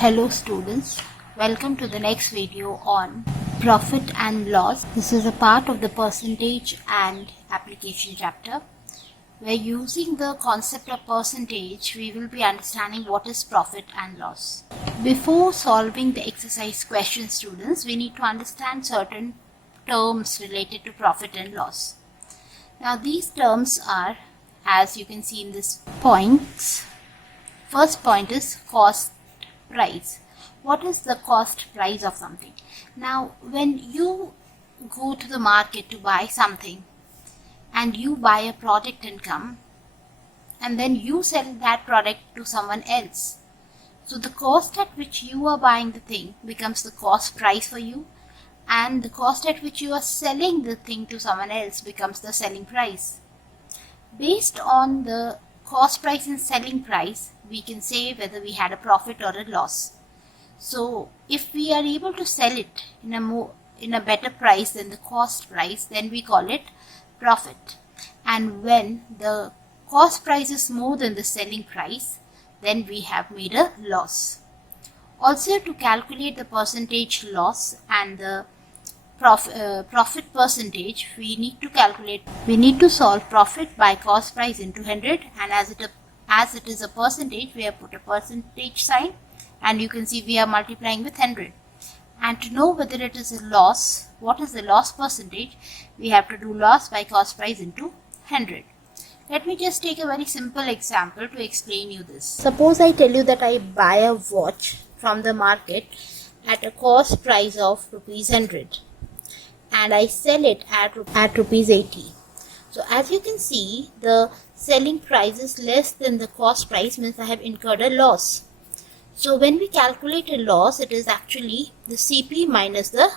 Hello students, welcome to the next video on profit and loss. This is a part of the percentage and application chapter. Where using the concept of percentage, we will be understanding what is profit and loss. Before solving the exercise question, students, we need to understand certain terms related to profit and loss. Now these terms are, as you can see in this points. First point is cost price. What is the cost price of something? Now when you go to the market to buy something and you buy a product income and then you sell that product to someone else, so the cost at which you are buying the thing becomes the cost price for you, and the cost at which you are selling the thing to someone else becomes the selling price. Based on the cost price and selling price, we can say whether we had a profit or a loss. So if we are able to sell it in a better price than the cost price, then we call it profit. And when the cost price is more than the selling price, then we have made a loss. Also, to calculate the percentage loss and the profit percentage, we need to solve profit by cost price into 100, and as it is a percentage, we have put a percentage sign, and you can see we are multiplying with 100. And to know whether it is a loss, what is the loss percentage, we have to do loss by cost price into 100. Let me just take a very simple example to explain you this. Suppose I tell you that I buy a watch from the market at a cost price of rupees 100 and I sell it at rupees 80. So as you can see, the selling price is less than the cost price, means I have incurred a loss. So when we calculate a loss, it is actually the CP minus the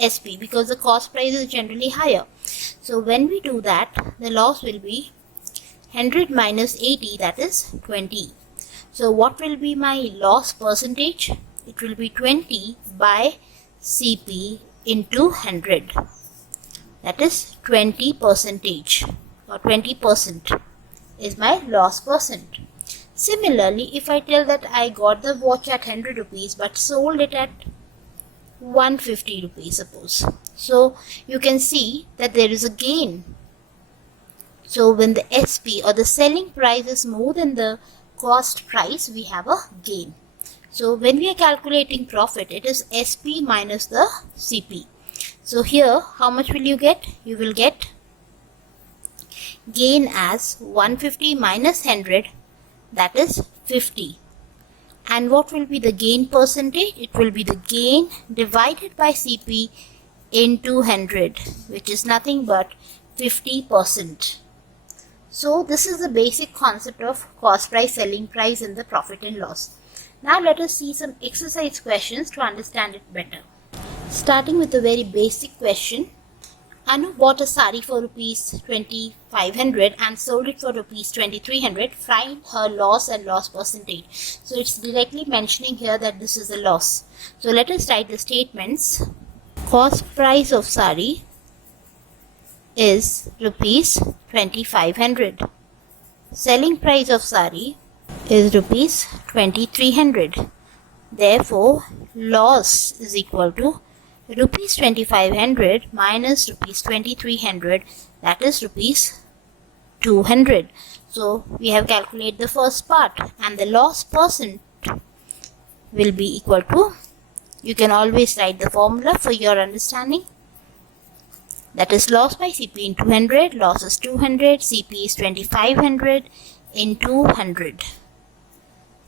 SP, because the cost price is generally higher. So when we do that, the loss will be 100 minus 80, that is 20. So what will be my loss percentage? It will be 20 by CP into 100. That is 20% or 20% is my loss percent. Similarly, if I tell that I got the watch at 100 rupees but sold it at 150 rupees, suppose. So you can see that there is a gain. So when the SP or the selling price is more than the cost price, we have a gain. So when we are calculating profit, it is SP minus the CP. So here, how much will you get? You will get gain as 150 minus 100, that is 50. And what will be the gain percentage? It will be the gain divided by CP into 100, which is nothing but 50%. So this is the basic concept of cost price, selling price, and the profit and loss. Now let us see some exercise questions to understand it better. Starting with a very basic question. Anu bought a sari for rupees 2500 and sold it for rupees 2300. Find her loss and loss percentage. So it's directly mentioning here that this is a loss. So let us write the statements. Cost price of sari is rupees 2500. Selling price of sari is rupees 2300. Therefore, loss is equal to rupees 2500 minus rupees 2300, that is rupees 200. So we have calculated the first part, and the loss percent will be equal to, you can always write the formula for your understanding, that is loss by CP into 100. Loss is 200, CP is 2500 into 100.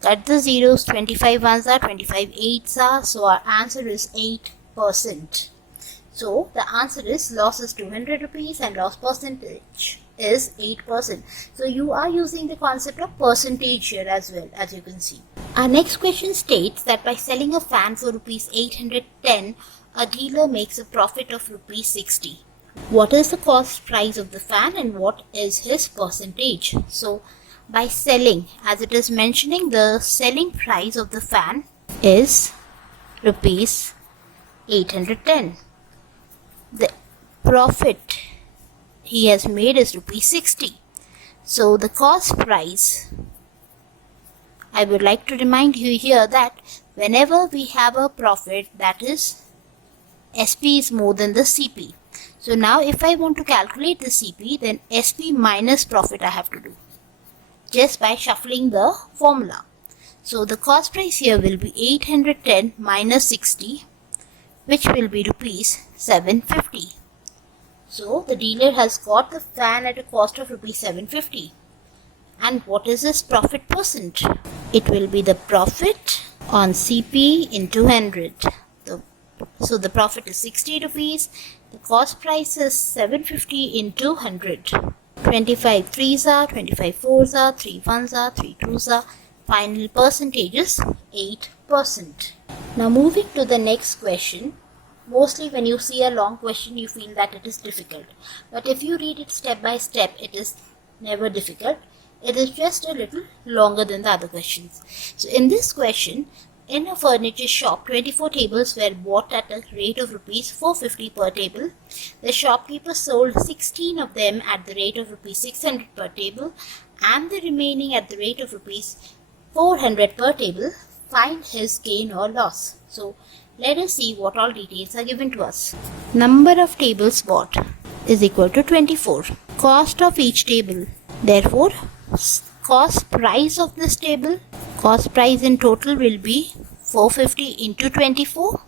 Cut the zeros, 25 ones are, 25 eights are, so our answer is 8%. So the answer is loss is 200 rupees and loss percentage is 8%. So you are using the concept of percentage here as well, as you can see. Our next question states that by selling a fan for rupees 810, a dealer makes a profit of rupees 60. What is the cost price of the fan and what is his percentage? So by selling, as it is mentioning, the selling price of the fan is rupees 810. The profit he has made is rupees 60. So the cost price I would like to remind you here that whenever we have a profit, that is SP is more than the CP. So now if I want to calculate the CP, then SP minus profit I have to do just by shuffling the formula. So the cost price here will be 810 minus 60, which will be rupees 750. So the dealer has got the fan at a cost of rupees 750. And what is this profit percent? It will be the profit on CP into 100. So the profit is 60 rupees. The cost price is 750 into 100. 25 3s are, 25 4s are, 3 1s are, 3 2s are. Final percentage is 8%. Now moving to the next question. Mostly when you see a long question, you feel that it is difficult. But if you read it step by step, it is never difficult. It is just a little longer than the other questions. So in this question, in a furniture shop, 24 tables were bought at a rate of rupees 450 per table. The shopkeeper sold 16 of them at the rate of rupees 600 per table and the remaining at the rate of rupees 400 per table. Find his gain or loss. So let us see what all details are given to us. Number of tables bought is equal to 24. Cost of each table. Therefore, cost price of this table, cost price in total will be 450 into 24.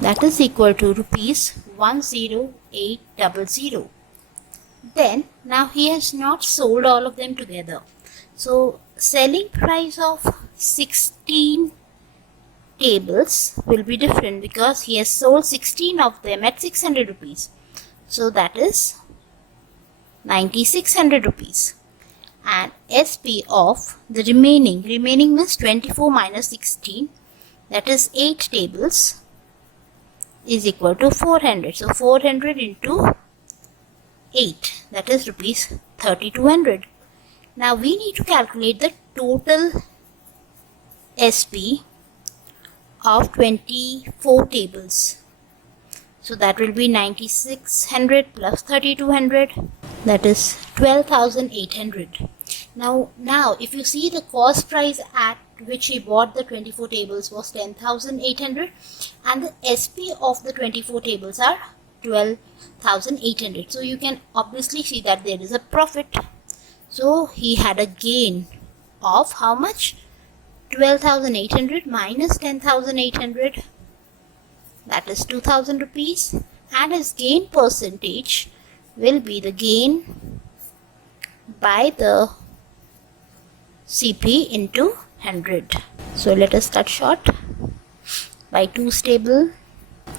That is equal to rupees 10800. Then, now he has not sold all of them together. So, selling price of 16 tables will be different because he has sold 16 of them at 600 rupees. So, that is 9600 rupees. And SP of the remaining means 24 minus 16, that is 8 tables, is equal to 400. So 400 into 8, that is rupees 3200. Now we need to calculate the total SP of 24 tables. So that will be 9600 plus 3200, that is 12,800. Now if you see, the cost price at which he bought the 24 tables was 10,800 and the SP of the 24 tables are 12,800. So you can obviously see that there is a profit. So he had a gain of how much? 12,800 minus 10,800, that is 2,000 rupees, and his gain percentage will be the gain by the CP into 100. So let us cut short. By 2's table,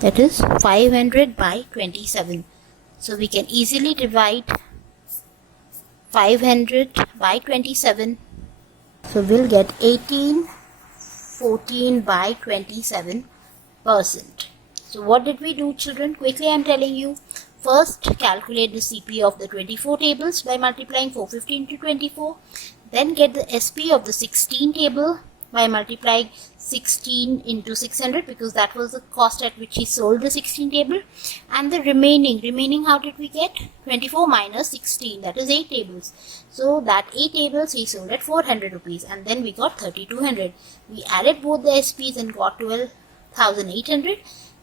that is 500 by 27. So we can easily divide 500 by 27. So we'll get 1814 by 27%. So what did we do, children? Quickly I am telling you. First, calculate the CP of the 24 tables by multiplying 450 into 24. Then get the SP of the 16 table by multiplying 16 into 600 because that was the cost at which he sold the 16 table. And the remaining how did we get? 24 minus 16, that is 8 tables. So that 8 tables he sold at 400 rupees and then we got 3200. We added both the SPs and got 12,800.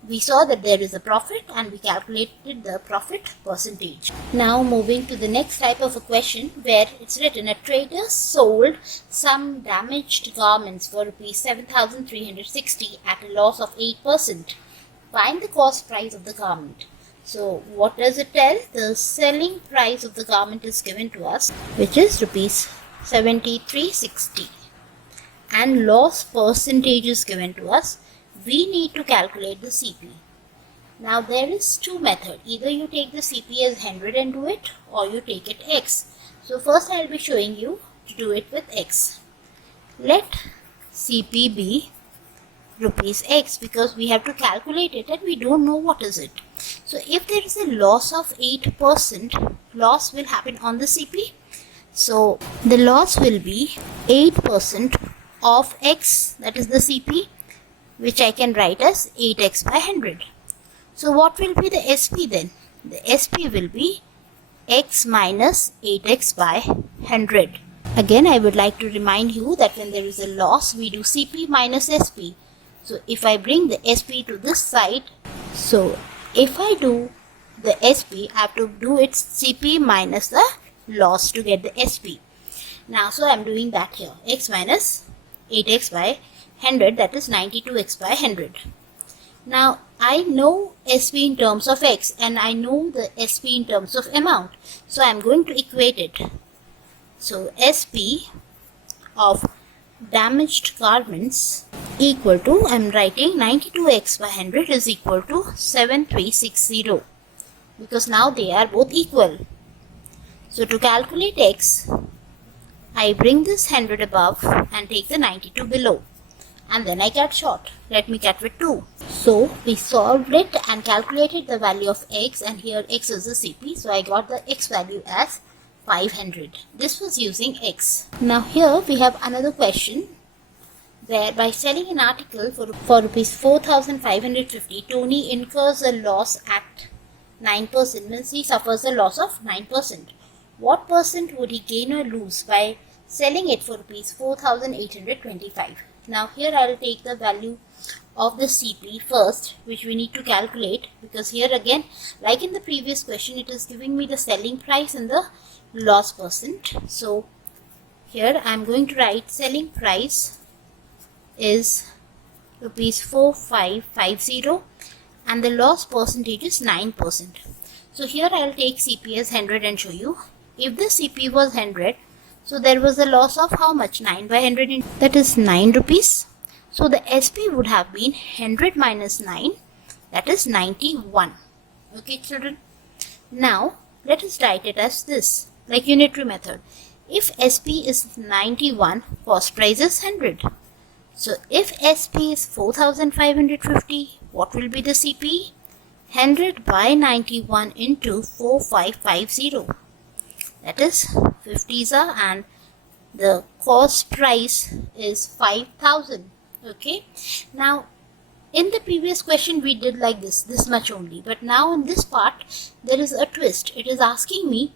We saw that there is a profit and we calculated the profit percentage. Now moving to the next type of a question where it's written, a trader sold some damaged garments for rupees 7,360 at a loss of 8%. Find the cost price of the garment. So what does it tell? The selling price of the garment is given to us, which is rupees 7360, and loss percentage is given to us. We need to calculate the CP. Now there is two methods. Either you take the CP as 100 and do it, or you take it X. So first I will be showing you to do it with X. Let CP be rupees X because we have to calculate it and we don't know what is it. So if there is a loss of 8%, loss will happen on the CP. So the loss will be 8% of X, that is the CP, which I can write as 8x by 100. So what will be the SP then? The SP will be x minus 8x by 100. Again, I would like to remind you that when there is a loss, we do CP minus SP. So if I bring the SP to this side, so if I do the SP, I have to do its CP minus the loss to get the SP. Now, so I am doing that here. X minus 8x by 100, that is 92x by 100. Now, I know SP in terms of X and I know the SP in terms of amount. So I am going to equate it. So SP of damaged garments equal to, I am writing 92x by 100 is equal to 7360, because now they are both equal. So to calculate X, I bring this 100 above and take the 92 below, and then I cut short. Let me cut with 2. So we solved it and calculated the value of X, and here X is the CP, so I got the X value as 500. This was using X. Now here we have another question where by selling an article for rupees 4,550, Tony incurs a loss at 9%, means he suffers a loss of 9%. What percent would he gain or lose by selling it for rupees 4,825? Now here I will take the value of the CP first, which we need to calculate, because here again, like in the previous question, it is giving me the selling price and the loss percent. So here I am going to write selling price is rupees 4,550 and the loss percentage is 9%. So here I will take CP as 100 and show you. If the CP was 100, so there was a loss of how much? 9 by 100, that is 9 rupees. So the SP would have been 100 minus 9, that is 91. Okay children. Now let us write it as this, like unitary method. If SP is 91, cost price is 100. So if SP is 4,550, what will be the CP? 100 by 91 into 4,550. That is 50s, and the cost price is 5,000. Okay. Now in the previous question we did like this much only, but now in this part there is a twist. It is asking me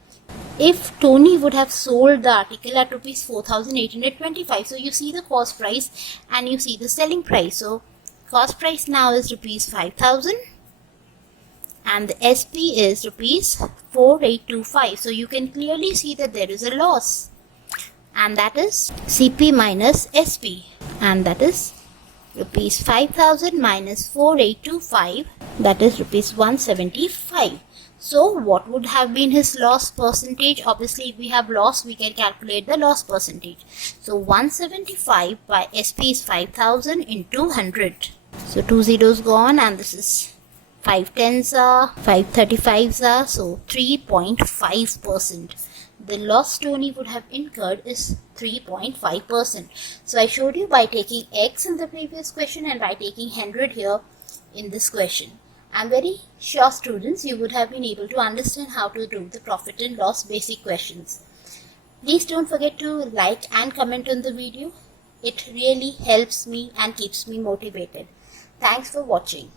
if Tony would have sold the article at rupees 4,825. So you see the cost price and you see the selling price. So cost price now is rupees 5,000 and the SP is rupees 4,825. So you can clearly see that there is a loss, and that is CP minus SP, and that is rupees 5,000 minus 4,825, that is rupees 175. So what would have been his loss percentage? Obviously if we have loss, we can calculate the loss percentage. So 175 by SP is 5,000 into 100. So 2 zeros gone, and this is 5 tens are, 5 35s are, so 3.5%. The loss Tony would have incurred is 3.5%. So I showed you by taking X in the previous question and by taking 100 here in this question. I'm very sure students, you would have been able to understand how to do the profit and loss basic questions. Please don't forget to like and comment on the video. It really helps me and keeps me motivated. Thanks for watching.